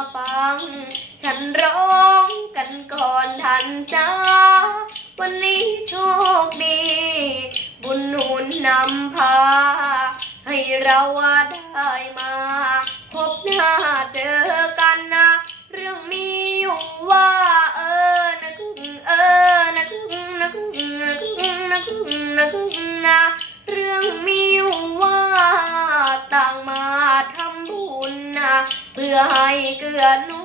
มาฟัง ฉันร้องกันก่อนทันจ้า วันนี้โชคดี บุญหนุนนำพา ให้เราได้มา พบหน้าเจอกันนะ เรื่องมีอยู่ว่าเออนะกึ่งเออนะกึ่งนะกึ่งนะกึ่งนะกึ่งนะกึ่งนะเรื่องมีอยู่ว่าต่าง เพื่อให้เกื้อนุ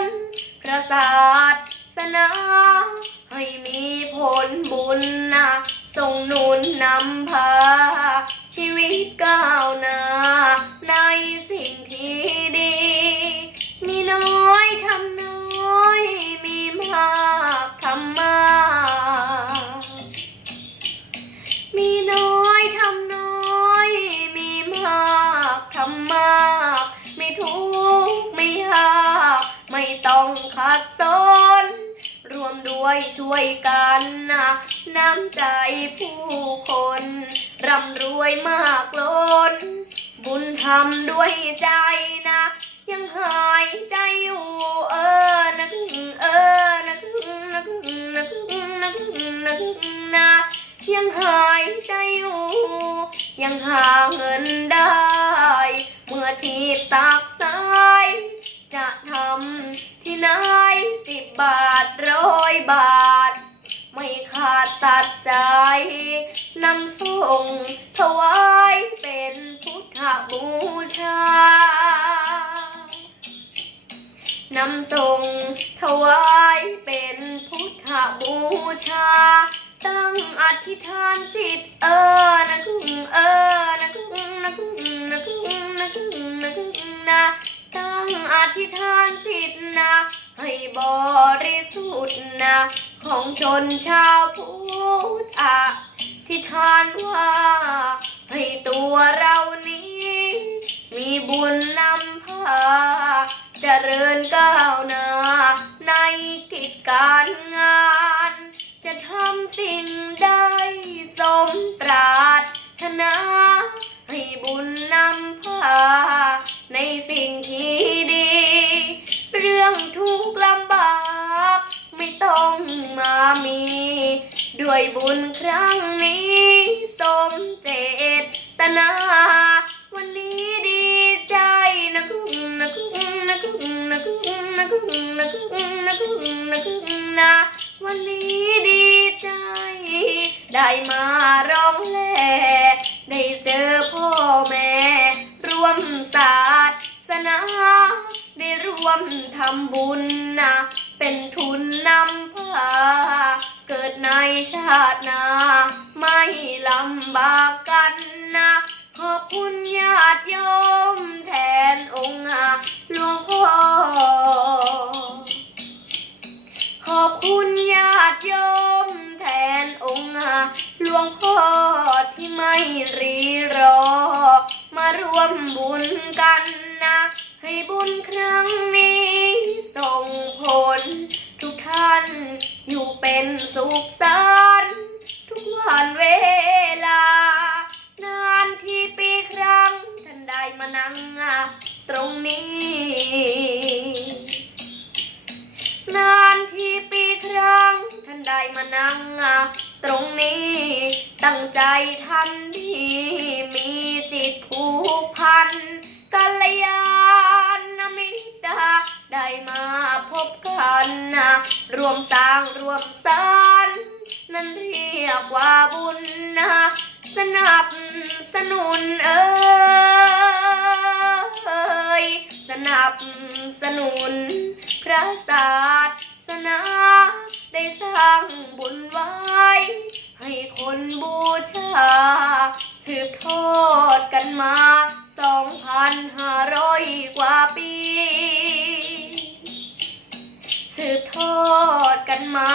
นพระศาสนาให้มีผลบุญนะส่งนุนนำพา ชีวิตก้าวหน้าในสิ่งที่ วมด้วยช่วยกันนะน้ำใจผู้คนร่ำรวยมากล้น บุญทำด้วยใจนะ ยังหายใจอยู่เออนะกึ่งเออนะกึ่งนะกึ่งนะกึ่งนะกึ่งนะกึ่งนะยังหายใจอยู่ยังหาเงินได้ เมื่อชีพตักสาย บาท ไม่ขาดตัดใจนำส่งถวายเป็นพุทธบูชานำส่งถวายเป็นพุทธบูชา ตั้งอธิษฐานจิตเออ ของชนชาวพุทธอธิษฐานว่าให้ตัวเรานี้ มีบุญนำพาเจริญก้าวหน้าในกิจการงาน จะทำสิ่งใดสมปรารถนา ให้บุญนำพาในสิ่งที่ บุญครั้งนี้สมเจตนา วันนี้ดีใจนะกุงนะกุงนะกุงนะกุงนะกุงนะกุงนะกุงนะกุงนะวันนี้ดีใจ ได้มาร้องแลได้เจอพ่อแม่ร่วมศาสนา ได้ร่วมทำบุญนะ เป็นทุนนำ ชาตินา ไม่ลำบากกันนะ ขอบคุณญาติโยมแทนองค์หลวงพ่อ ขอบคุณญาติโยมแทนองค์หลวงพ่อที่ไม่รีรอ มาร่วมบุญกันนะ ให้บุญครั้งนี้ส่งผลานอยู่เป็นสุขสันต์ทุกวันเวลา นานที่ปีครั้งท่านได้มานั่งตรงนี้ นานที่ปีครั้งท่านได้มานั่งตรงนี้ ตั้งใจทำดีมีจิตผูกพันกัลยาณมิตรได้มาพบกันนะ รวมสร้างรวมสร้างนั้นเรียกว่าบุญนะสนับสนุนเอ่ยสนับสนุน พระศาสนาได้สร้างบุญไว้ ให้คนบูชาสืบทอดกัน กันมา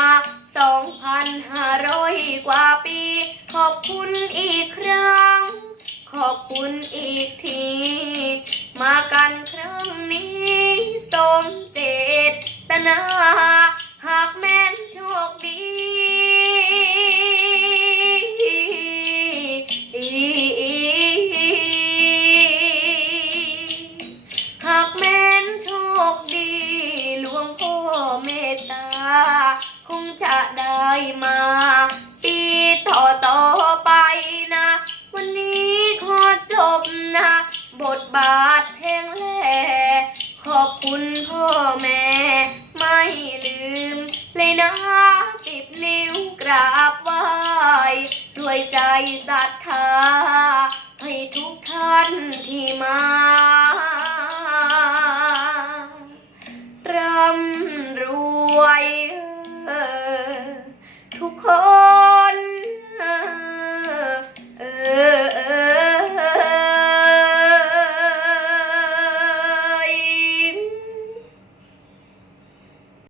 สองพันห้าร้อยกว่าปี ขอบคุณอีกครั้ง ขอบคุณอีกที มากันครั้งนี้สมเจตนา หากแม่นชู จะได้มา ปีต่อต่อไปนะ วันนี้ขอจบนะ บทบาทเพลงแหล่ขอบคุณพ่อแม่ ไม่ลืม เลยนะสิบนิ้วกราบไหว้ด้วยใจศรัทธา